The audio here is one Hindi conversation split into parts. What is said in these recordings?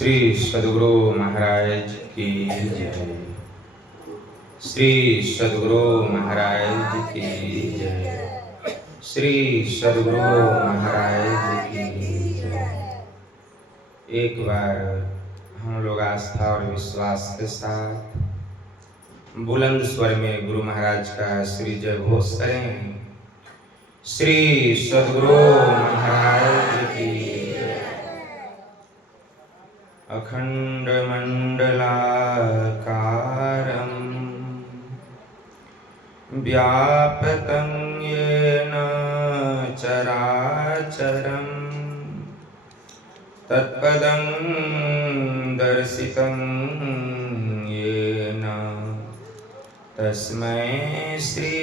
श्री सद्गुरु महाराज की जय। श्री सद्गुरु महाराज की जय। श्री सद्गुरु महाराज की जय। एक बार हम लोग आस्था और विश्वास के साथ बुलंद स्वर में गुरु महाराज का श्री जय घोष करें। श्री सद्गुरु महाराज की अखंड मंडलाकारं व्यापकं येन चराचरं तत्पदं दर्शितं येन तस्मै श्री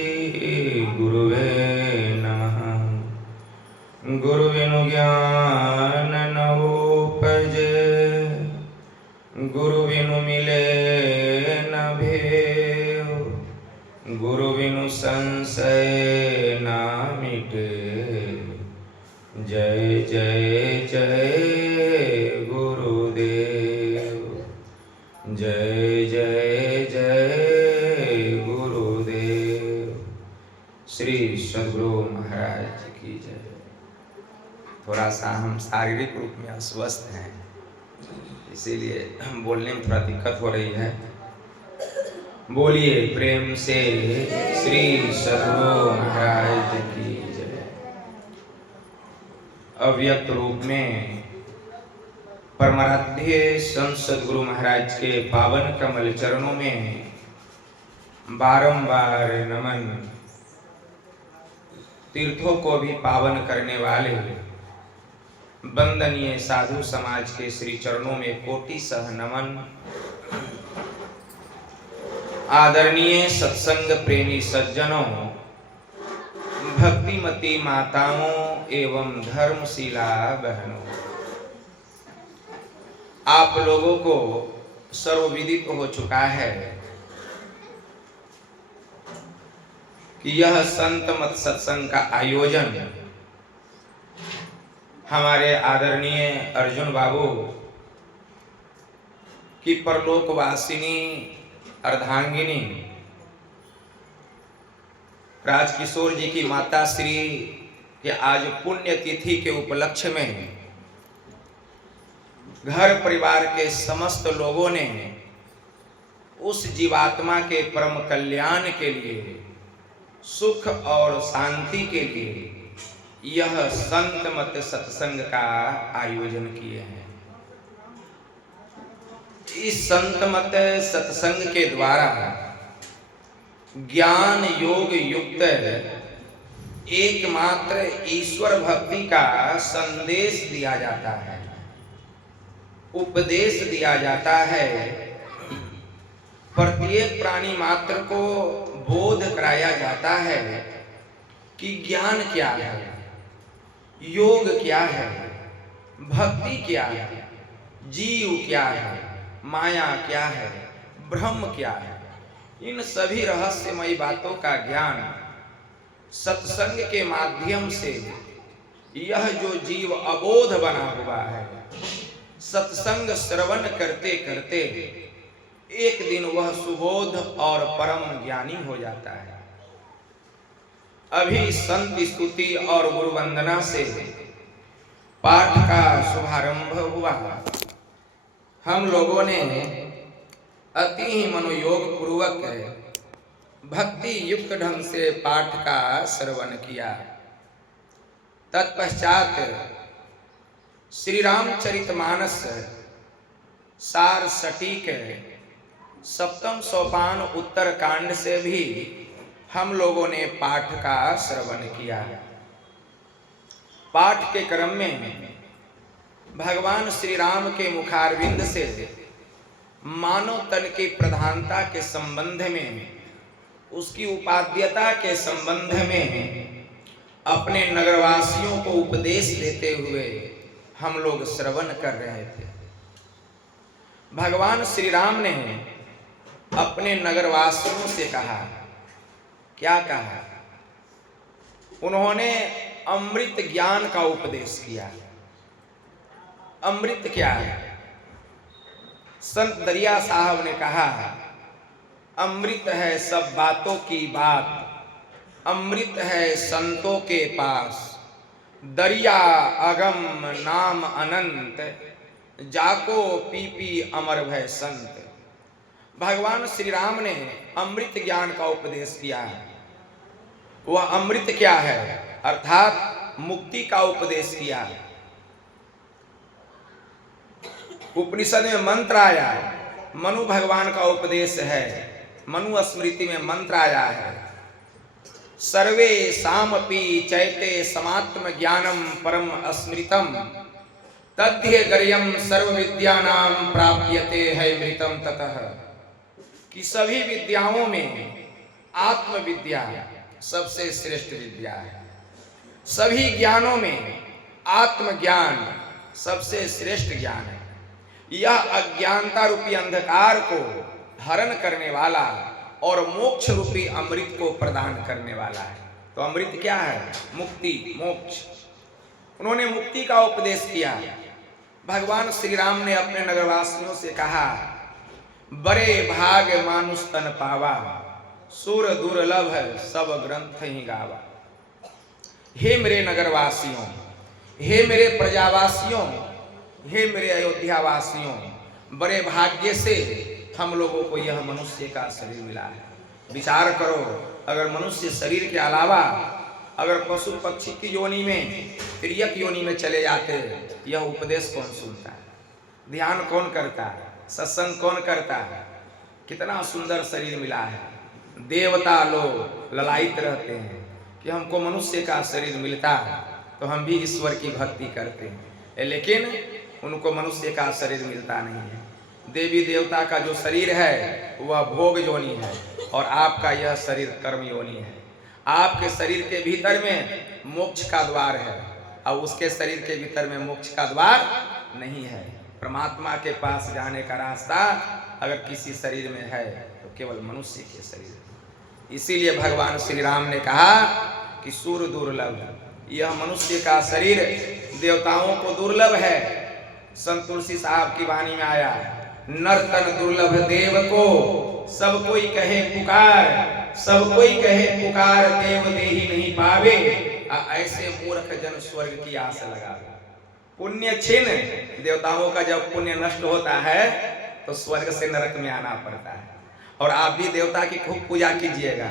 गुरुवे नमः। गुरुविनु ज्ञान न उपजे, गुरु बिनु मिले न भेव, गुरु बिनु संशय न मिटे। जय जय जय गुरुदेव, जय जय जय गुरुदेव। श्री सद्गुरु महाराज की जय। थोड़ा सा हम शारीरिक रूप में अस्वस्थ हैं, इसीलिए बोलने में थोड़ा दिक्कत हो रही है। बोलिए प्रेम से श्री सद्गुरु महाराज की जय। अव्यक्त रूप में परमाराध्य संत सद्गुरु महाराज के पावन कमल चरणों में बारंबार नमन। तीर्थों को भी पावन करने वाले वंदनीय साधु समाज के श्री चरणों में कोटि सह नमन। आदरणीय सत्संग प्रेमी सज्जनों, भक्तिमती माताओं एवं धर्मशिला बहनों, आप लोगों को सर्वविदित हो चुका है कि यह संत मत सत्संग का आयोजन हमारे आदरणीय अर्जुन बाबू की परलोकवासिनी अर्धांगिनी राजकिशोर जी की माता श्री के आज पुण्यतिथि के उपलक्ष्य में घर परिवार के समस्त लोगों ने उस जीवात्मा के परम कल्याण के लिए, सुख और शांति के लिए यह संत मत सत्संग का आयोजन किए हैं। इस संत मत सत्संग के द्वारा ज्ञान योग युक्त एकमात्र ईश्वर भक्ति का संदेश दिया जाता है, उपदेश दिया जाता है। प्रत्येक प्राणी मात्र को बोध कराया जाता है कि ज्ञान क्या है, योग क्या है, भक्ति क्या है, जीव क्या है, माया क्या है, ब्रह्म क्या है। इन सभी रहस्यमयी बातों का ज्ञान सत्संग के माध्यम से यह जो जीव अबोध बना हुआ है, सत्संग श्रवण करते करते एक दिन वह सुबोध और परम ज्ञानी हो जाता है। अभी संत स्तुति और गुरु वंदना से पाठ का शुभारंभ हुआ। हम लोगों ने अति ही मनोयोग पूर्वक भक्ति युक्त ढंग से पाठ का श्रवण किया। तत्पश्चात श्री रामचरितमानस सार सटीक सप्तम सोपान उत्तर कांड से भी हम लोगों ने पाठ का श्रवण किया। पाठ के क्रम में भगवान श्री राम के मुखारविंद से मानव तन की प्रधानता के संबंध में, उसकी उपाध्यता के संबंध में अपने नगरवासियों को उपदेश देते हुए हम लोग श्रवण कर रहे थे। भगवान श्री राम ने अपने नगरवासियों से कहा, क्या कहा? उन्होंने अमृत ज्ञान का उपदेश किया। अमृत क्या है? संत दरिया साहब ने कहा, अमृत है सब बातों की बात, अमृत है संतों के पास, दरिया अगम नाम अनंत, जाको पी पी अमर भय संत। भगवान श्री राम ने अमृत ज्ञान का उपदेश किया है। वह अमृत क्या है? अर्थात मुक्ति का उपदेश किया है। उपनिषद में मंत्र आया, मनु भगवान का उपदेश है, मनु स्मृति में मंत्र आया है, सर्वे सामपि चैते समात्म ज्ञानम परम स्मृतम तद्य गर्यम सर्व विद्यानाम प्राप्यते है मृतम ततः। कि सभी विद्याओं में आत्मविद्या सबसे श्रेष्ठ विद्या है। सभी ज्ञानों में आत्मज्ञान सबसे श्रेष्ठ ज्ञान है। यह अज्ञानता रूपी अंधकार को हरण करने वाला और मोक्ष रूपी अमृत को प्रदान करने वाला है। तो अमृत क्या है? मुक्ति, मोक्ष। उन्होंने मुक्ति का उपदेश किया। भगवान श्री राम ने अपने नगरवासियों से कहा, बड़े भाग मानुष तन पावा, सुर दुर्लभ सब ग्रंथ ही गावा। हे मेरे नगरवासियों, हे मेरे प्रजावासियों, हे मेरे अयोध्या वासियों, बड़े भाग्य से हम लोगों को यह मनुष्य का शरीर मिला है। विचार करो, अगर मनुष्य शरीर के अलावा अगर पशु पक्षी की योनि में, तिर्यक योनि में चले जाते, यह उपदेश कौन सुनता है? ध्यान कौन करता है? सत्संग कौन करता है? कितना सुंदर शरीर मिला है। देवता लोग ललायित रहते हैं कि हमको मनुष्य का शरीर मिलता है तो हम भी ईश्वर की भक्ति करते हैं, लेकिन उनको मनुष्य का शरीर मिलता नहीं है। देवी देवता का जो शरीर है वह भोग योनि है और आपका यह शरीर कर्म योनि है। आपके शरीर के भीतर में मोक्ष का द्वार है और उसके शरीर के भीतर में मोक्ष का द्वार नहीं है। परमात्मा के पास जाने का रास्ता अगर किसी शरीर में है तो केवल मनुष्य के शरीर। इसीलिए भगवान श्री राम ने कहा कि सूर दुर्लभ, यह मनुष्य का शरीर देवताओं को दुर्लभ है। संत तुलसी साहब की वाणी में आया, नर्तन दुर्लभ देव को सब कोई कहे पुकार, सब कोई कहे पुकार, देव देही नहीं पावे, ऐसे मूर्ख जन स्वर्ग की आस लगावे। पुण्य छीन, देवताओं का जब पुण्य नष्ट होता है तो स्वर्ग से नरक में आना पड़ता है। और आप भी देवता की खूब पूजा कीजिएगा।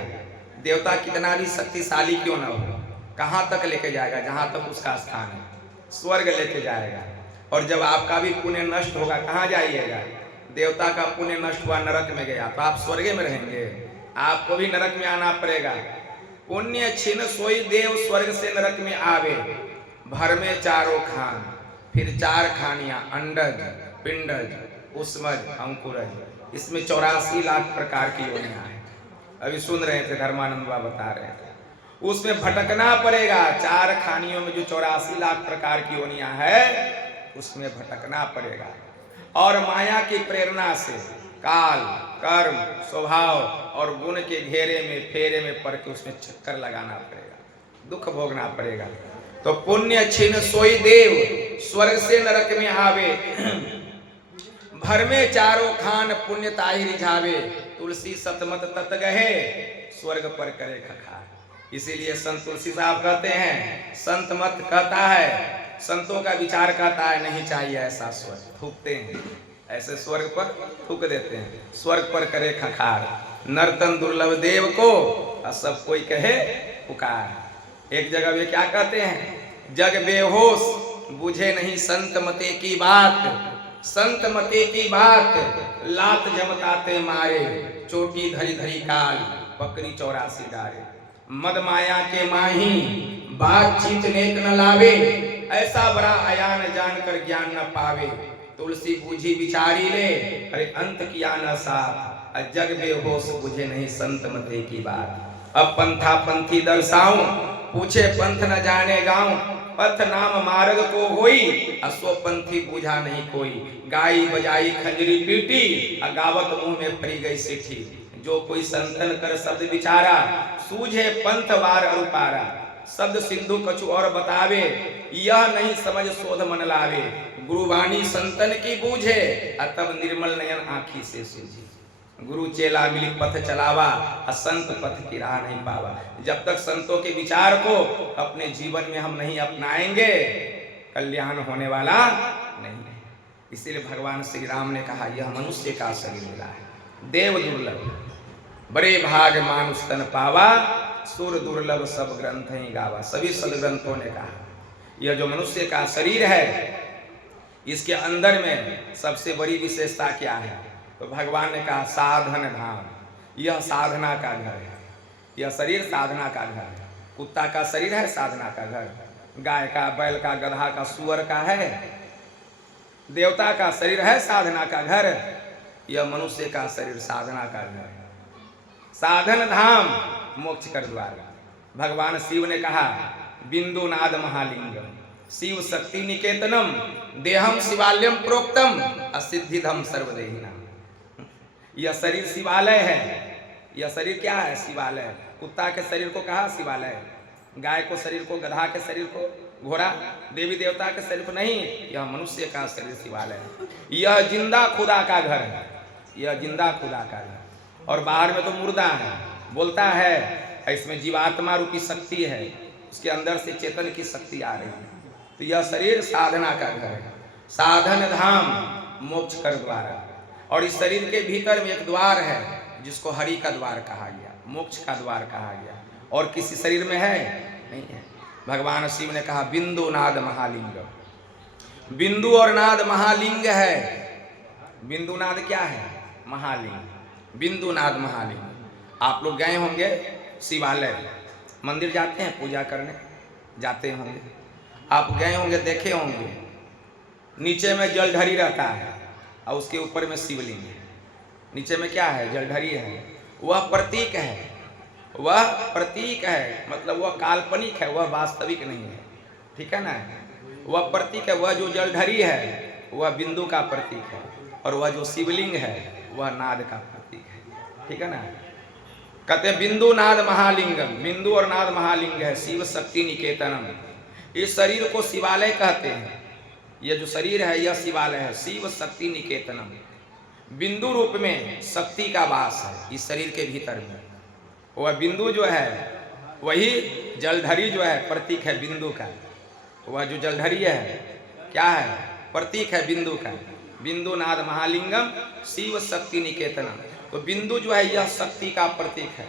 देवता कितना भी शक्तिशाली क्यों ना हो, कहाँ तक लेके जाएगा? जहाँ तक उसका स्थान है, स्वर्ग लेके जाएगा। और जब आपका भी पुण्य नष्ट होगा, कहाँ जाइएगा? देवता का पुण्य नष्ट हुआ, नरक में गया, तो आप स्वर्ग में रहेंगे? आपको भी नरक में आना पड़ेगा। पुण्य छिन सोई देव स्वर्ग से नरक में आवे, भर में चारों खान, फिर चार खानियां, अंडज, पिंडज, उष्मज, अंकुरज। इसमें 84 लाख प्रकार की योनियां हैं। अभी सुन रहे थे, धर्मानंद बाबा बता रहे थे। उसमें भटकना पड़ेगा। 4 खानियों में जो 84 लाख प्रकार की योनियां है, उसमें भटकना पड़ेगा। और माया की प्रेरणा से काल, कर्म, स्वभाव और गुण के घेरे में, फेरे में पड़ के उसमें चक्कर लगाना पड़ेगा, दुख भोगना पड़ेगा। तो पुण्य छिन सोई देव स्वर्ग से नरक में आवे, भर में चारों खान पुण्य ताहि रिझावे, तुलसी सतमत तत गहे, स्वर्ग पर करे खखार। इसीलिए संत तुलसी साहब कहते हैं, संत मत कहता है, संतों का विचार कहता है नहीं चाहिए ऐसा स्वर्ग, थूकते हैं ऐसे स्वर्ग पर, थूक देते हैं। स्वर्ग पर करे खखार, नर्तन दुर्लभ देव को और सब कोई कहे पुकार। एक जगह वे क्या कहते हैं, जग बेहोश बुझे नहीं संत मते की बात, संत मते की बात लात जमताते मारे, चोटी धरी धरी काल बकरी 84 डारे। मद माया के माही बातचीत नेक न लावे, ऐसा बड़ा अयान जानकर ज्ञान न पावे। तुलसी बूझी विचारी ले, अरे अंत किया न साथ, जग बेहोश बुझे नहीं संत मते की बात। अब पंथा पंथी दर्शाऊं, पूछे पंथ न जाने गाऊं, पथ नाम मार्ग को होई, असो पंथी बूझा नहीं कोई। गाई बजाई खंजरी पीटी, गावत मुंह में फरी गई सिठी। जो कोई संतन कर शब्द विचारा, सूझे पंथ वार अरुपारा। शब्द सिंधु कछु और बतावे, यह नहीं समझ शोध मन लावे। गुरुवाणी संतन की बूझे, तब निर्मल नयन आँखी से सूझे। गुरु चेला मिली पथ चलावा, संत पथ की राह नहीं पावा। जब तक संतों के विचार को अपने जीवन में हम नहीं अपनाएंगे, कल्याण होने वाला नहीं है। इसीलिए भगवान श्री राम ने कहा, यह मनुष्य का शरीर मिला है, देव दुर्लभ, बड़े भाग मानुष तन पावा, सुर दुर्लभ सब ग्रंथ ही गावा। सभी सदग्रंथों ने कहा, यह जो मनुष्य का शरीर है, इसके अंदर में सबसे बड़ी विशेषता क्या है? तो भगवान ने कहा, साधन धाम। यह साधना का घर है, यह शरीर साधना का घर है। कुत्ता का शरीर है साधना का घर, गाय का, बैल का, गधा का, सुअर का है। देवता का शरीर है साधना का घर, यह मनुष्य का शरीर साधना का घर है। साधन धाम, मोक्ष कर द्वार। भगवान शिव ने कहा, बिंदु नाद महालिंगम शिव शक्ति निकेतनम, देहम शिवालयम प्रोक्तम, असिद्धिधम सर्वदेहिनाम। यह शरीर शिवालय है। यह शरीर क्या है? शिवालय। कुत्ता के शरीर को कहा शिवालय, गाय को शरीर को, गधा के शरीर को, घोड़ा, देवी देवता के शरीर को नहीं। यह मनुष्य का शरीर शिवालय है। यह जिंदा खुदा का घर है, यह जिंदा खुदा का घर। और बाहर में तो मुर्दा है, बोलता है, इसमें जीवात्मा रूपी शक्ति है, उसके अंदर से चेतन की शक्ति आ रही है। तो यह शरीर साधना का घर है, साधन धाम, मोक्ष कर द्वार। और इस शरीर के भीतर में एक द्वार है जिसको हरि का द्वार कहा गया, मोक्ष का द्वार कहा गया। और किसी शरीर में है? नहीं है। भगवान शिव ने कहा, बिंदु नाद महालिंग। बिंदु और नाद महालिंग है। बिंदु नाद क्या है? महालिंग। बिंदु नाद महालिंग। आप लोग गए होंगे शिवालय, मंदिर जाते हैं पूजा करने, जाते होंगे, आप गए होंगे, देखे होंगे, नीचे में जलधरी रहता है और उसके ऊपर में शिवलिंग है। नीचे में क्या है? जलधरी है। वह प्रतीक है, वह प्रतीक है, मतलब वह काल्पनिक है, वह वास्तविक नहीं है। ठीक है ना? वह प्रतीक है। वह जो जलधरी है वह बिंदु का प्रतीक है, और वह जो शिवलिंग है वह नाद का प्रतीक है। ठीक है ना? कहते बिंदु नाद महालिंगम, बिंदु और नाद महालिंग है, शिव शक्ति निकेतनम। इस शरीर को शिवालय कहते हैं। यह जो शरीर है यह शिवालय है, शिव शक्ति निकेतनम। बिंदु रूप में शक्ति का वास है इस शरीर के भीतर में। वह बिंदु जो है वही जलधरी जो है प्रतीक है बिंदु का। वह जो जलधरी है क्या है? प्रतीक है बिंदु का। बिंदु नाद महालिंगम शिव शक्ति निकेतनम। तो बिंदु जो है यह शक्ति का प्रतीक है,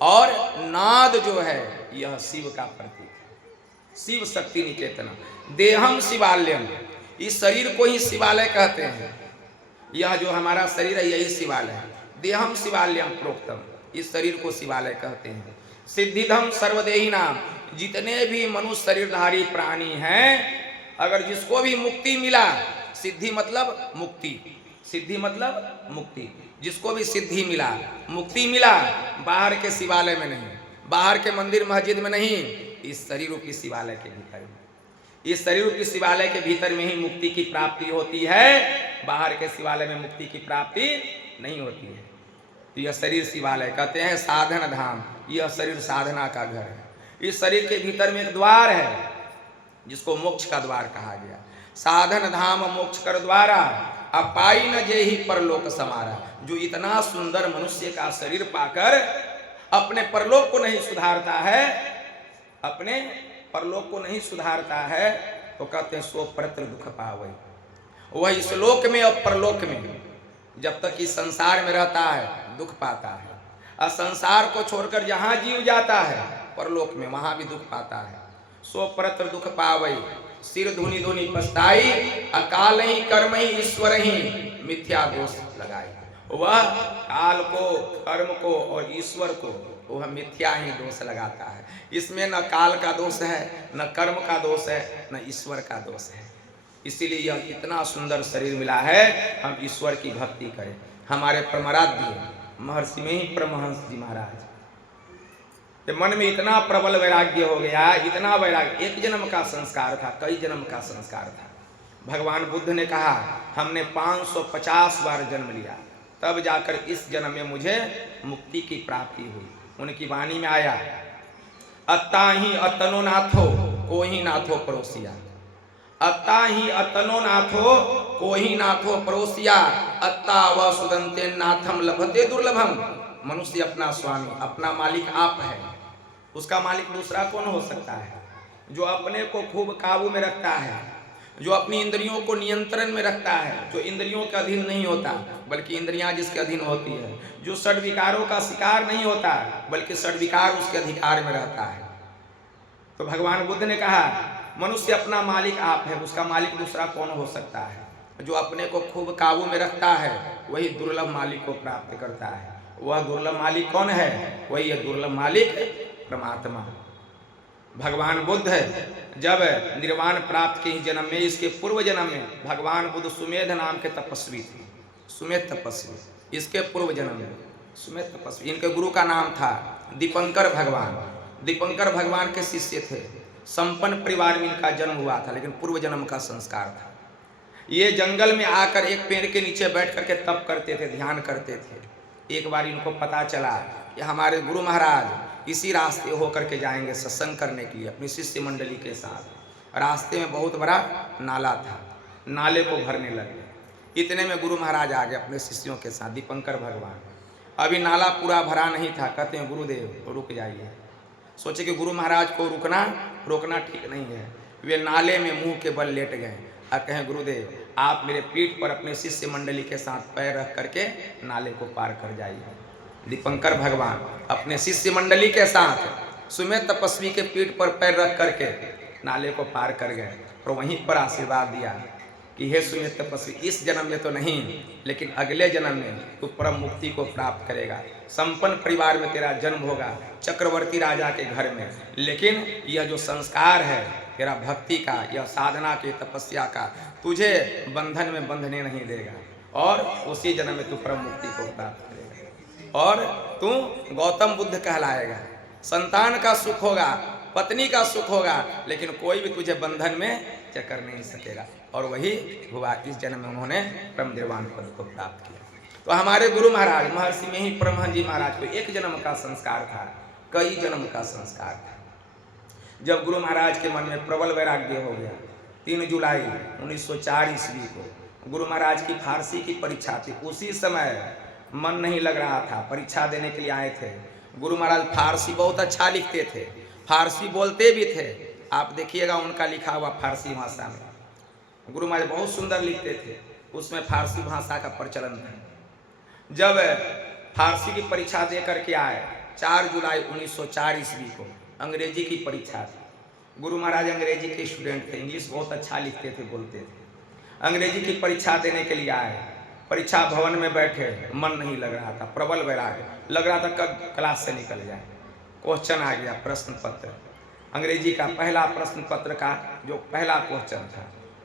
और नाद जो है यह शिव का प्रतीक है। शिव शक्ति निकेतनम। देहम शिवालयम, इस शरीर को ही शिवालय कहते हैं। यह जो हमारा शरीर है यही शिवालय है। देहम शिवालयम प्रोक्तम, इस शरीर को शिवालय कहते हैं। सिद्धिधम सर्वदेही नाम, जितने भी मनुष्य शरीरधारी प्राणी हैं, अगर जिसको भी मुक्ति मिला, सिद्धि मतलब मुक्ति, सिद्धि मतलब मुक्ति, जिसको भी सिद्धि मिला, मुक्ति मिला, बाहर के शिवालय में नहीं, बाहर के मंदिर मस्जिद में नहीं, इस शरीर रूपी शिवालय के भीतर में, इस शरीर रूपी शिवालय के भीतर में ही मुक्ति की प्राप्ति होती है। बाहर के शिवालय में मुक्ति की प्राप्ति नहीं होती है। तो यह शरीर शिवालय कहते हैं। साधन धाम, यह शरीर साधना का घर है। इस शरीर के भीतर में एक द्वार है जिसको मोक्ष का द्वार कहा गया। साधन धाम मोक्ष कर द्वारा, अब पाई न जे ही परलोक समारा। जो इतना सुंदर मनुष्य का शरीर पाकर अपने परलोक को नहीं सुधारता है, अपने परलोक को नहीं सुधारता है, तो कहते हैं सो परत्र दुख पावे। वह इस लोक में और परलोक में जब तक इस संसार में रहता है दुख पाता है, और संसार को छोड़कर जहाँ जीव जाता है परलोक में वहाँ भी दुख पाता है। सो परत्र दुख पावे, सिर धुनि धुनि पछताई, अकाल ही कर्म ही ईश्वर ही मिथ्या दोष लगाई। वह काल को, कर्म को और ईश्वर को वह मिथ्या ही दोष लगाता है। इसमें न काल का दोष है, न कर्म का दोष है, न ईश्वर का दोष है। इसीलिए यह इतना सुंदर शरीर मिला है, हम ईश्वर की भक्ति करें। हमारे परमाराध्य महर्षि में ही परमहंस जी महाराज के मन में इतना प्रबल वैराग्य हो गया, इतना वैराग्य, एक जन्म का संस्कार था, कई जन्म का संस्कार था। भगवान बुद्ध ने कहा हमने 550 बार जन्म लिया, तब जाकर इस जन्म में मुझे मुक्ति की प्राप्ति हुई। उनकी वाणी में आया, अत्ता ही अतनो नाथो को ही नाथो परोसिया। अत्ता ही अतनो नाथो को ही नाथो परोसिया। अत्ता व सुदंते नाथम लभते दुर्लभम। मनुष्य अपना स्वामी, अपना मालिक आप है, उसका मालिक दूसरा कौन हो सकता है? जो अपने को खूब काबू में रखता है, जो अपनी इंद्रियों को नियंत्रण में रखता है, जो इंद्रियों के अधीन नहीं होता बल्कि इंद्रियां जिसके अधीन होती है, जो षड विकारों का शिकार नहीं होता बल्कि षड विकार उसके अधिकार में रहता है। तो भगवान बुद्ध ने कहा मनुष्य अपना मालिक आप है, उसका मालिक दूसरा कौन हो सकता है? जो अपने को खूब काबू में रखता है वही दुर्लभ मालिक को प्राप्त करता है। वह दुर्लभ मालिक कौन है? वही है दुर्लभ मालिक परमात्मा। भगवान बुद्ध जब निर्वाण प्राप्त के जन्म में, इसके पूर्व जन्म में भगवान बुद्ध सुमेध नाम के तपस्वी थे। सुमेध तपस्वी, इसके पूर्व जन्म में सुमेध तपस्वी। इनके गुरु का नाम था दीपंकर भगवान। दीपंकर भगवान के शिष्य थे। संपन्न परिवार में इनका जन्म हुआ था, लेकिन पूर्व जन्म का संस्कार था। ये जंगल में आकर एक पेड़ के नीचे बैठ करके तप करते थे, ध्यान करते थे। एक बार इनको पता चला कि हमारे गुरु महाराज इसी रास्ते होकर के जाएंगे सत्संग करने के लिए अपनी शिष्य मंडली के साथ। रास्ते में बहुत बड़ा नाला था, नाले को भरने लगे। इतने में गुरु महाराज आ गए अपने शिष्यों के साथ, दीपंकर भगवान। अभी नाला पूरा भरा नहीं था। कहते हैं गुरुदेव रुक जाइए। सोचे कि गुरु महाराज को रोकना ठीक नहीं है। वे नाले में मुंह के बल लेट गए और कहें गुरुदेव आप मेरे पीठ पर अपने शिष्य मंडली के साथ पैर रख करके नाले को पार कर जाइए। दीपंकर भगवान अपने शिष्य मंडली के साथ सुमेध तपस्वी के पीठ पर पैर रख करके नाले को पार कर गए और वहीं पर आशीर्वाद दिया कि हे सुमेध तपस्वी, इस जन्म में तो नहीं लेकिन अगले जन्म में तू परम मुक्ति को प्राप्त करेगा। संपन्न परिवार में तेरा जन्म होगा, चक्रवर्ती राजा के घर में, लेकिन यह जो संस्कार है तेरा भक्ति का, यह साधना के तपस्या का, तुझे बंधन में बंधने नहीं देगा और उसी जन्म में तू परम मुक्ति को प्राप्त करेगा और तू गौतम बुद्ध कहलाएगा। संतान का सुख होगा, पत्नी का सुख होगा, लेकिन कोई भी तुझे बंधन में कर नहीं सकेगा। और वही हुआ, इस जन्म में उन्होंने परम निर्वाण पद को प्राप्त किया। तो हमारे गुरु महाराज महर्षि में ही परमहंस जी महाराज को एक जन्म का संस्कार था, कई जन्म का संस्कार था। जब गुरु महाराज के मन में प्रबल वैराग्य हो गया, 3 जुलाई 1904 ईस्वी को गुरु महाराज की फारसी की परीक्षा थी। उसी समय मन नहीं लग रहा था, परीक्षा देने के लिए आए थे। गुरु महाराज फारसी बहुत अच्छा लिखते थे, फारसी बोलते भी थे। आप देखिएगा उनका लिखा हुआ फारसी भाषा में। गुरु महाराज बहुत सुंदर लिखते थे, उसमें फारसी भाषा का प्रचलन था। जब फारसी की परीक्षा दे करके आए 4 जुलाई 1904 ईस्वी को, अंग्रेजी की परीक्षा थी। गुरु महाराज अंग्रेजी के स्टूडेंट थे, इंग्लिश बहुत अच्छा लिखते थे, बोलते थे। अंग्रेजी की परीक्षा देने के लिए आए, परीक्षा भवन में बैठे, मन नहीं लग रहा था, प्रबल वैराग्य लग रहा था कब क्लास से निकल जाए। क्वेश्चन आ गया, प्रश्न पत्र अंग्रेजी का पहला प्रश्न पत्र का जो पहला क्वेश्चन था,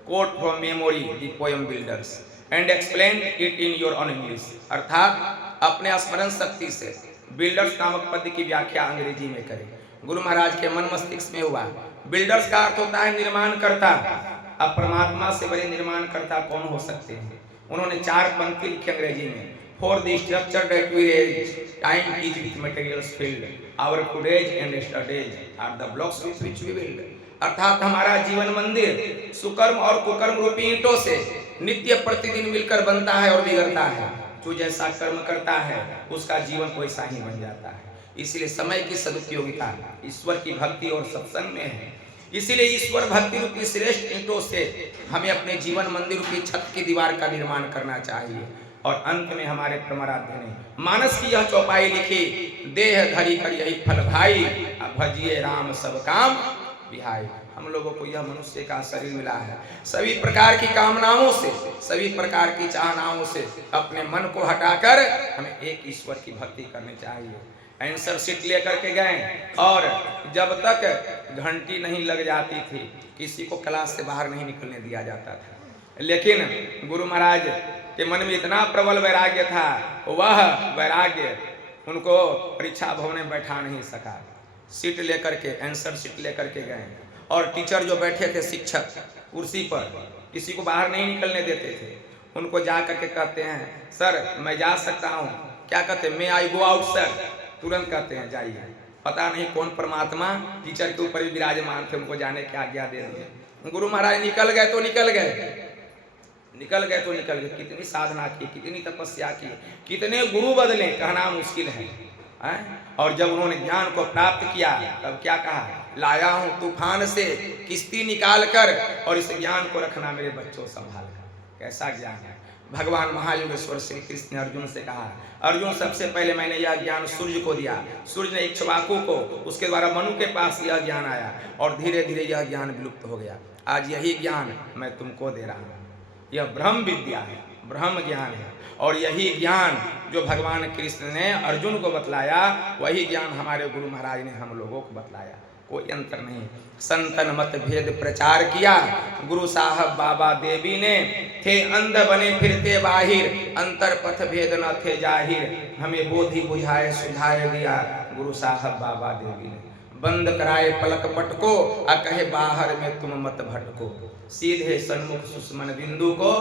quote from memory the poem builders and explain it in your own English, अर्थात अपने स्मरण शक्ति से बिल्डर्स नामक पद की व्याख्या अंग्रेजी में करें। गुरु महाराज के मन मस्तिष्क में हुआ। बिल्डर्स का अर्थ होता है निर्माणकर्ता। अब परमात्मा से बड़े निर्माणकर्ता कौन हो सकते हैं? उन्होंने 4 पंक्ति लिखी अंग्रेजी में। For the structure that we raise, time is with materials filled. Our courage and yesterdays are the blocks with which we build. अर्थात हमारा जीवन मंदिर सुकर्म और कुकर्म रूपी ईंटों से नित्य प्रतिदिन मिलकर बनता है और बिगड़ता है। जो जैसा कर्म करता है उसका जीवन वैसा ही बन जाता है। इसलिए समय की सदुपयोगिता ईश्वर की भक्ति और सत्संग में है। इसीलिए ईश्वर भक्ति रूपी श्रेष्ठ ईंटों से हमें अपने जीवन मंदिर रूपी छत की दीवार का निर्माण करना चाहिए। और अंत में हमारे परमाराध्य ने मानस की यह चौपाई लिखी, देह धरी कर यही फल भाई, भजिए राम सब काम विहाई। हम लोगों को यह मनुष्य का शरीर मिला है, सभी प्रकार की कामनाओं से, सभी प्रकार की चाहनाओं से अपने मन को हटाकर हमें एक ईश्वर की भक्ति करनी चाहिए। आंसर शीट लेकर के गए और जब तक घंटी नहीं लग जाती थी किसी को क्लास से बाहर नहीं निकलने दिया जाता था। लेकिन गुरु महाराज के मन में इतना प्रबल वैराग्य था, वह वैराग्य उनको परीक्षा भवन में बैठा नहीं सका। सीट लेकर के, आंसर सीट लेकर के गए और टीचर जो बैठे थे शिक्षक कुर्सी पर, किसी को बाहर नहीं निकलने देते थे। उनको जा करके कहते हैं सर मैं जा सकता हूँ? क्या कहते हैं? मे आई गो आउट सर? तुरंत कहते हैं जाइए। पता नहीं कौन परमात्मा टीचर के ऊपर भी विराजमान थे, उनको जाने की आज्ञा दे दिए। गुरु महाराज निकल गए तो निकल गए, निकल गए तो निकल गए। कितनी साधना की, कितनी तपस्या की, कितने गुरु बदले, कहना मुश्किल है। और जब उन्होंने ज्ञान को प्राप्त किया तब क्या कहा, लाया हूं तूफान से किश्ती निकाल कर, और इस ज्ञान को रखना मेरे बच्चों संभाल कर। कैसा ज्ञान है। भगवान महायोगेश्वर श्री कृष्ण ने अर्जुन से कहा, अर्जुन सबसे पहले मैंने यह ज्ञान सूर्य को दिया, सूर्य ने इक्ष्वाकु को, उसके द्वारा मनु के पास यह ज्ञान आया और धीरे धीरे यह ज्ञान विलुप्त हो गया। आज यही ज्ञान मैं तुमको दे रहा हूँ। यह ब्रह्म विद्या है, ब्रह्म ज्ञान है। और यही ज्ञान जो भगवान कृष्ण ने अर्जुन को बतलाया, वही ज्ञान हमारे गुरु महाराज ने हम लोगों को बतलाया। कोई अंतर नहीं। संतन मत भेद प्रचार किया गुरु साहब बाबा देवी ने, थे अंध बने फिरते बाहिर, अंतर पथ भेद न थे जाहिर, हमें बोधि बुझाए सुझाए दिया गुरु साहब बाबा देवी ने। बंद कराए पलक पटको, आ कहे बाहर में तुम मत भटको, सीधे सन्मुख सुषमन बिंदु को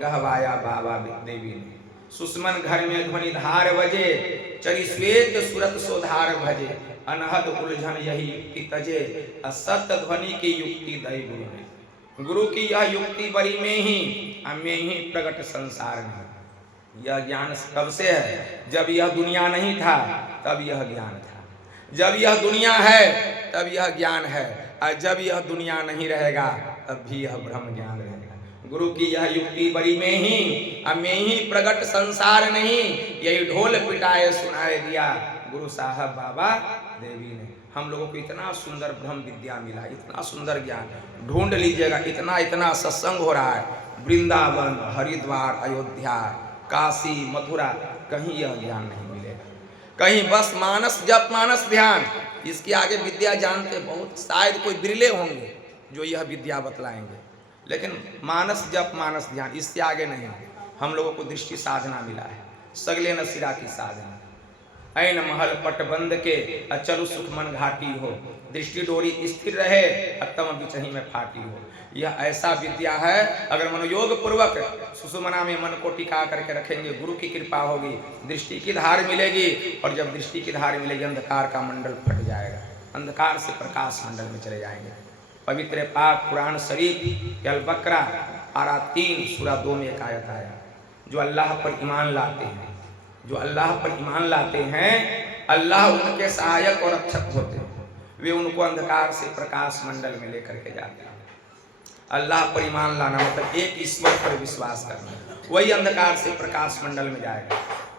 गहवाया बाबा देवी ने। सुषमन घर में ध्वनि धार बजे, चरी श्वेत सुरत सोधार भजे, अनहद उलझन यही युक्ति तजे, असत ध्वनि की युक्ति दई गुरु ने। गुरु की यह युक्ति बड़ी में ही प्रकट संसार में। यह ज्ञान कब से है, जब यह दुनिया नहीं था तब यह ज्ञान था, जब यह दुनिया है तब यह ज्ञान है, और जब यह दुनिया नहीं रहेगा तब भी यह ब्रह्म ज्ञान रहेगा। गुरु की यह युक्ति बड़ी में ही प्रकट संसार नहीं, यही ढोल पिटाए सुनाए दिया गुरु साहब बाबा देवी ने। हम लोगों को इतना सुंदर ब्रह्म विद्या मिला, इतना सुंदर ज्ञान, ढूंढ लीजिएगा। इतना इतना सत्संग हो रहा है, वृंदावन, हरिद्वार, अयोध्या, काशी, मथुरा, कहीं यह ज्ञान नहीं मिलेगा। कहीं बस मानस जप मानस ध्यान, इसके आगे विद्या जानते बहुत शायद कोई बिरले होंगे जो यह विद्या बतलाएंगे, लेकिन मानस जप मानस ध्यान, इससे आगे नहीं। हम लोगों को दृष्टि साधना मिला है, सगले न सिरा की साधना। ऐन महल पट बंद के, अचरु सुख मन घाटी हो, दृष्टि डोरी स्थिर रहे, अतम बिचही में फाटी हो। यह ऐसा विद्या है, अगर मनोयोग पूर्वक सुषुमना में मन को टिका करके रखेंगे, गुरु की कृपा होगी, दृष्टि की धार मिलेगी, और जब दृष्टि की धार मिलेगी अंधकार का मंडल फट जाएगा, अंधकार से प्रकाश मंडल में चले जाएंगे। पवित्र पाक कुरान शरीफ अल बकरा पारा 3 सूरा 2 में एक आयत आया, जो अल्लाह पर ईमान लाते हैं, जो अल्लाह पर ईमान लाते हैं, अल्लाह उनके सहायक और रक्षक होते हैं। वे उनको अंधकार से प्रकाश मंडल में लेकर के जाते हैं। अल्लाह पर ईमान लाना मतलब एक ईश्वर पर विश्वास करना, वही अंधकार से प्रकाश मंडल में जाएगा।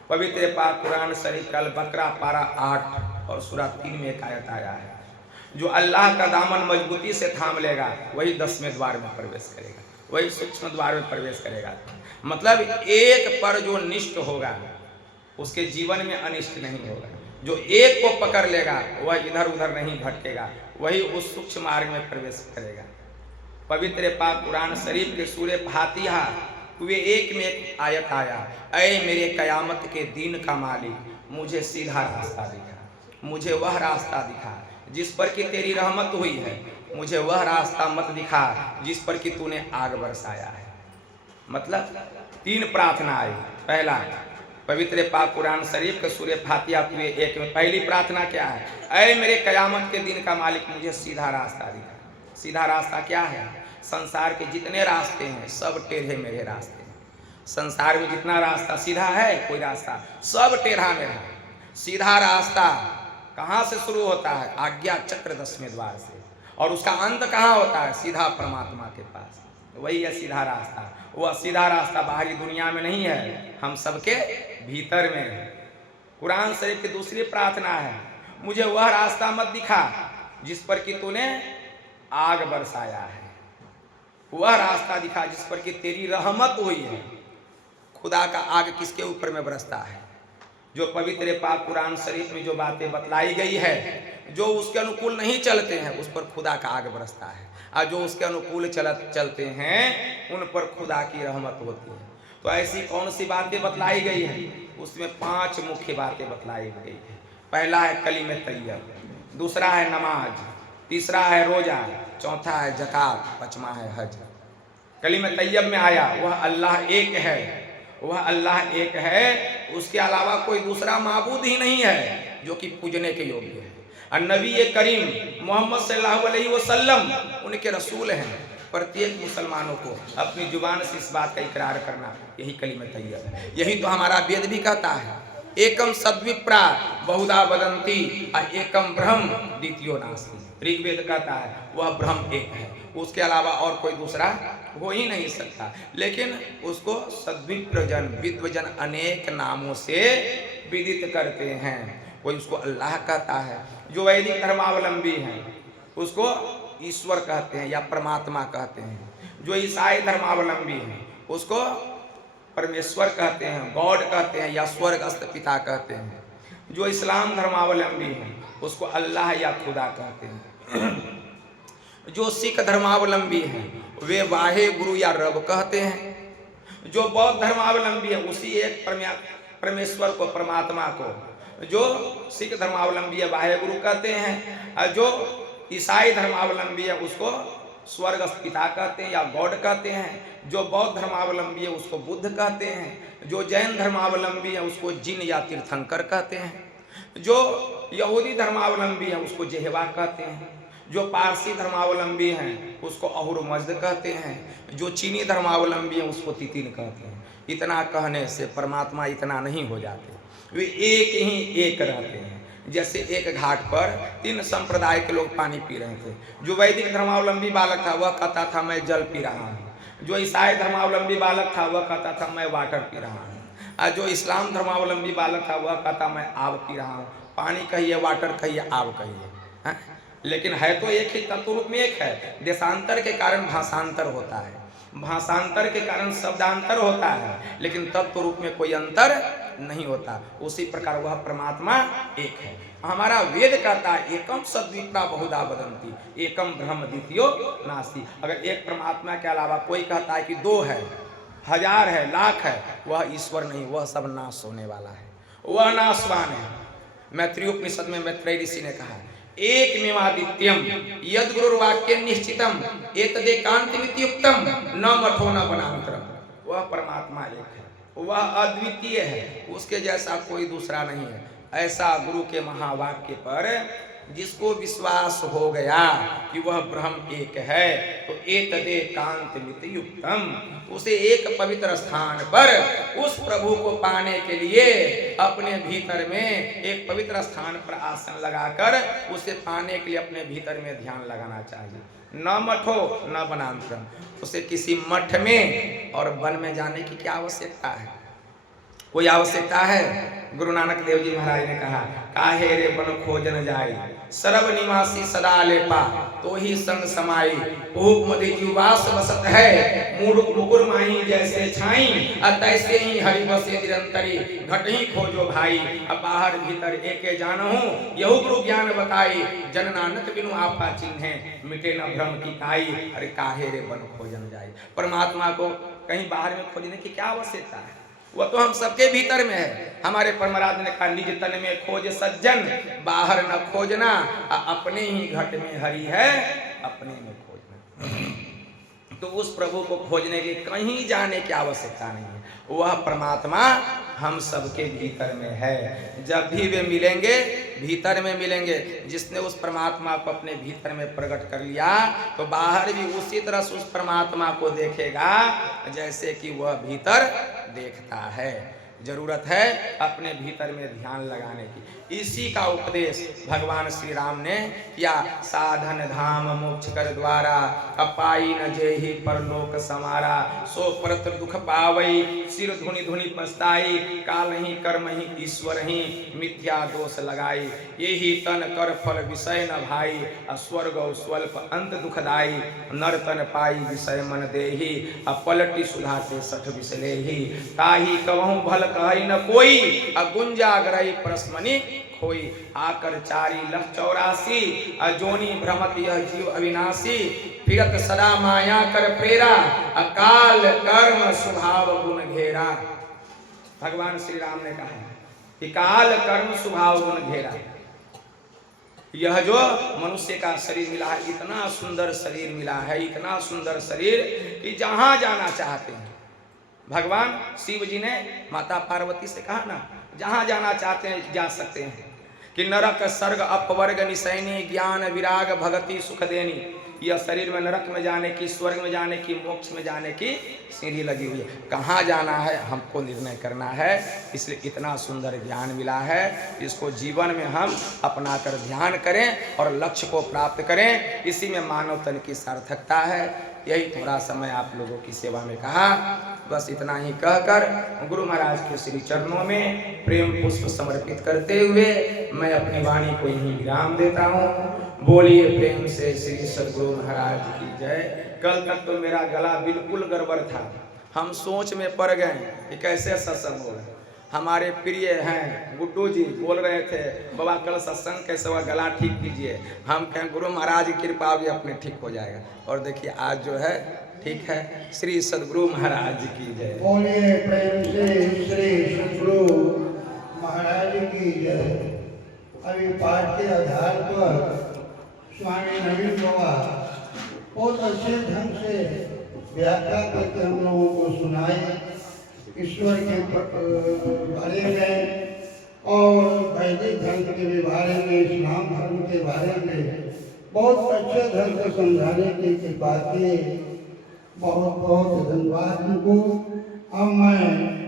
पवित्र पाक कुरान शरीफ अल बकरा पारा 8 और सूरा 3 में एक आयत आया है, जो अल्लाह का दामन मजबूती से थाम लेगा वही 10वें द्वार में प्रवेश करेगा, वही सूक्ष्म द्वार में प्रवेश करेगा। मतलब एक पर जो निष्ठ होगा उसके जीवन में अनिष्ट नहीं होगा। जो एक को पकड़ लेगा वह इधर उधर नहीं भटकेगा, वही उस सूक्ष्म मार्ग में प्रवेश करेगा। पवित्र पाक कुरान शरीफ के सूरे फातिहा वे एक में एक आयत आया, ऐ मेरे कयामत के दिन का मालिक, मुझे सीधा रास्ता दिखा, मुझे वह रास्ता दिखा जिस पर कि तेरी रहमत हुई है, मुझे वह रास्ता मत दिखा जिस पर कि तूने आग बरसाया है। मतलब 3 प्रार्थना आई। पहला पवित्र पाक कुरान शरीफ के सूरे फातिहा के 1 में पहली प्रार्थना क्या है, ऐ मेरे कयामत के दिन का मालिक, मुझे सीधा रास्ता दिखा। सीधा रास्ता क्या है, संसार के जितने रास्ते हैं सब टेढ़े मेढ़े रास्ते हैं। संसार में जितना रास्ता सीधा है कोई रास्ता, सब टेढ़ा मेढ़ा। सीधा रास्ता कहाँ से शुरू होता है, आज्ञा चक्र 10वें द्वार से, और उसका अंत कहाँ होता है, सीधा परमात्मा के पास। वही है सीधा रास्ता। वह सीधा रास्ता बाहरी दुनिया में नहीं है, हम सबके भीतर में है। कुरान शरीफ की दूसरी प्रार्थना है, मुझे वह रास्ता मत दिखा जिस पर कि तूने आग बरसाया है, वह रास्ता दिखा जिस पर कि तेरी रहमत हुई है। खुदा का आग किसके ऊपर में बरसता है, जो पवित्र पाक कुरान शरीफ में जो बातें बतलाई गई है, जो उसके अनुकूल नहीं चलते हैं उस पर खुदा का आग बरसता है, और जो उसके अनुकूल चलते हैं उन पर खुदा की रहमत होती है। तो ऐसी कौन सी बातें बतलाई गई है, उसमें 5 मुख्य बातें बतलाई गई है। पहला है कलीमे तैयब, दूसरा है नमाज, तीसरा है रोजा, चौथा है ज़कात, 5वां है हज। कलीमे तैयब में आया वह अल्लाह एक है, वह अल्लाह एक है, उसके अलावा कोई दूसरा माबूद ही नहीं है जो कि पूजने के योग्य है। और नबी करीम मोहम्मद सल्लल्लाहु अलैहि वसल्लम उनके रसूल हैं। प्रत्येक मुसलमानों को अपनी जुबान से इस बात का इकरार करना, यही कलिमत तैयब है। यही तो हमारा वेद भी कहता है, एकम सद्विप्रा बहुधा वदंती एकम ब्रह्म द्वितीयो नास्ति। ऋग्वेद कहता है वह ब्रह्म एक है, उसके अलावा और कोई दूसरा हो ही नहीं सकता। लेकिन उसको सद्विप्रजन विद्वजन अनेक नामों से विदित करते हैं। कोई उसको अल्लाह कहता है, जो वैदिक धर्मावलंबी हैं उसको ईश्वर कहते हैं या परमात्मा कहते हैं। जो ईसाई धर्मावलंबी हैं उसको परमेश्वर कहते हैं, गॉड कहते हैं या स्वर्गस्थ पिता कहते हैं। जो इस्लाम धर्मावलंबी हैं उसको अल्लाह या खुदा कहते हैं। जो सिख धर्मावलंबी हैं वे वाहे गुरु या रब कहते हैं। जो बौद्ध धर्मावलंबी है उसी एक परमेश्वर को, परमात्मा को, जो सिख धर्मावलंबी है वाहे गुरु कहते हैं। और जो ईसाई धर्मावलंबी है उसको स्वर्गस्थ पिता कहते हैं या गॉड कहते हैं। जो बौद्ध धर्मावलंबी है उसको बुद्ध कहते हैं। जो जैन धर्मावलंबी है उसको जिन या तीर्थंकर कहते हैं। जो यहूदी धर्मावलंबी है उसको जेहवा कहते हैं। जो पारसी धर्मावलंबी हैं उसको अहुर मज्द कहते हैं। जो चीनी धर्मावलंबी है उसको तितिन कहते हैं। इतना कहने से परमात्मा इतना नहीं हो जाते, वे एक ही एक रहते हैं। जैसे एक घाट पर 3 संप्रदाय के लोग पानी पी रहे थे। जो वैदिक धर्मावलंबी बालक था वह कहता था मैं जल पी रहा हूँ। जो ईसाई धर्मावलंबी बालक था वह कहता था मैं वाटर पी रहा हूँ। और जो इस्लाम धर्मावलंबी बालक था वह कहता मैं आब पी रहा हूँ। पानी कहिए, वाटर कहिए, आब कहिए, लेकिन है तो एक ही, तत्व रूप में एक है। देशांतर के कारण भाषांतर होता है, भाषांतर के कारण शब्दांतर होता है, लेकिन तत्व रूप में कोई अंतर नहीं होता। उसी प्रकार वह परमात्मा एक है। हमारा वेद कहता है एकम सद्विप्रा बहुधा वदंती एकम ब्रह्म द्वितीयो नास्ति। अगर एक परमात्मा के अलावा कोई कहता है कि 2 है, 1000 है, लाख है, वह ईश्वर नहीं, वह सब नाश होने वाला है, वह नाशवान है। मैत्रेय उपनिषद में मैत्रेय ऋषि ने कहा एक मेवादित्यम यद गुरुर्वाक्य निश्चितम एतदेकांतमित्युक्तम न मठो न वनांतरम। वह परमात्मा एक है, वह अद्वितीय है, उसके जैसा कोई दूसरा नहीं है। ऐसा गुरु के महावाक्य पर जिसको विश्वास हो गया कि वह ब्रह्म एक है, तो एतदेकांतमित्युक्तम, उसे एक पवित्र स्थान पर उस प्रभु को पाने के लिए अपने भीतर में एक पवित्र स्थान पर आसन लगाकर उसे पाने के लिए अपने भीतर में ध्यान लगाना चाहिए। न मठो न वनांतरम, उसे किसी मठ में और वन में जाने की क्या आवश्यकता है? कोई आवश्यकता है? गुरु नानक देव जी महाराज ने कहा काहे रे बन खोजन जाए सर्व निवासी सदा लेपा तो ही संग समाई भूख मधि जीवास बसत है मूड मुकुर माही जैसे छाई तैसे ही हरि बसे निरंतरी घट ही खोजो भाई। अब बाहर भीतर एके जानहूं यहु गुरु ज्ञान बताई जन नानक बिनु आपा चिन्हे मिटे न भ्रम की काई। अरे काहे रे बन खोजन जाए, परमात्मा को कहीं बाहर में खोजने की क्या आवश्यकता है? वह तो हम सबके भीतर में है। हमारे परमराज ने कहा निज तन में खोज सज्जन बाहर न खोजना, अपने ही घट में हरि है अपने में खोजना। तो उस प्रभु को खोजने के कहीं जाने की आवश्यकता नहीं है, वह परमात्मा हम सबके भीतर में है। जब भी वे मिलेंगे भीतर में मिलेंगे। जिसने उस परमात्मा को अपने भीतर में प्रकट कर लिया तो बाहर भी उसी तरह से उस परमात्मा को देखेगा जैसे कि वह भीतर देखता है। जरूरत है अपने भीतर में ध्यान लगाने की। इसी का उपदेश भगवान श्री राम ने किया। साधन धाम मोक्ष कर द्वारा अपाई न जेहि परलोक समारा सो परत्र दुख पावई सिर धुनि धुनि पछताई काल ही कर्म ही ईश्वर ही मिथ्या दोष लगाई यही तन कर फल विषय न भाई अस्वर्ग स्वल्प अंत दुखदाई नर तन पाई विषय मन देहि अपलटी सुधा से सठ विसलेहि ताही कहूँ भल कही न कोई अगुंजा गरई परस्मनि खोई आकर 4,84,84 अजोनी भ्रमत यह जीव अविनाशी फिरत सदा माया कर प्रेरा अकाल कर्म स्वभाव गुण घेरा। भगवान श्री राम ने कहा कि काल कर्म स्वभाव गुण घेरा। यह जो मनुष्य का शरीर मिला है इतना सुंदर शरीर मिला है, इतना सुंदर शरीर कि जहां जाना चाहते हैं। भगवान शिव जी ने माता पार्वती से कहा ना जहां जाना चाहते हैं जा सकते हैं, कि नरक सर्ग अपवर्ग निसैनी ज्ञान विराग भगति सुख देनी। यह शरीर में नरक में जाने की, स्वर्ग में जाने की, मोक्ष में जाने की सीढ़ी लगी हुई है। कहाँ जाना है हमको निर्णय करना है। इसलिए इतना सुंदर ज्ञान मिला है, इसको जीवन में हम अपना कर ध्यान करें और लक्ष्य को प्राप्त करें। इसी में मानव तन की सार्थकता है। यही थोड़ा समय आप लोगों की सेवा में कहा, बस इतना ही कहकर गुरु महाराज के श्री चरणों में प्रेम पुष्प समर्पित करते हुए मैं अपनी वाणी को यहीं विराम देता हूँ। बोलिए प्रेम से श्री सद्गुरु महाराज की जय। कल तक तो मेरा गला बिल्कुल गड़बड़ था, हम सोच में पड़ गए कि कैसे सत्संग होगा। हमारे प्रिय हैं गुड्डू जी बोल रहे थे, बाबा कल सत्संग कैसे हुआ, गला ठीक कीजिए। हम कहें गुरु महाराज की कृपा भी अपने ठीक हो जाएगा। और देखिए आज जो है ठीक है। श्री सद्गुरु महाराज की जय। बोलिए प्रेम से श्री सद्गुरु महाराज की जय। अभी पाठ के आधार पर स्वामी नवीन बाबा बहुत अच्छे ढंग से व्याख्या करके हम लोगों को सुनाए ईश्वर के बारे में और वैदिक धर्म के बारे में, इस्लाम धर्म के बारे में बहुत अच्छे ढंग से समझाने की बातें। बहुत बहुत धन्यवाद उनको। अब मैं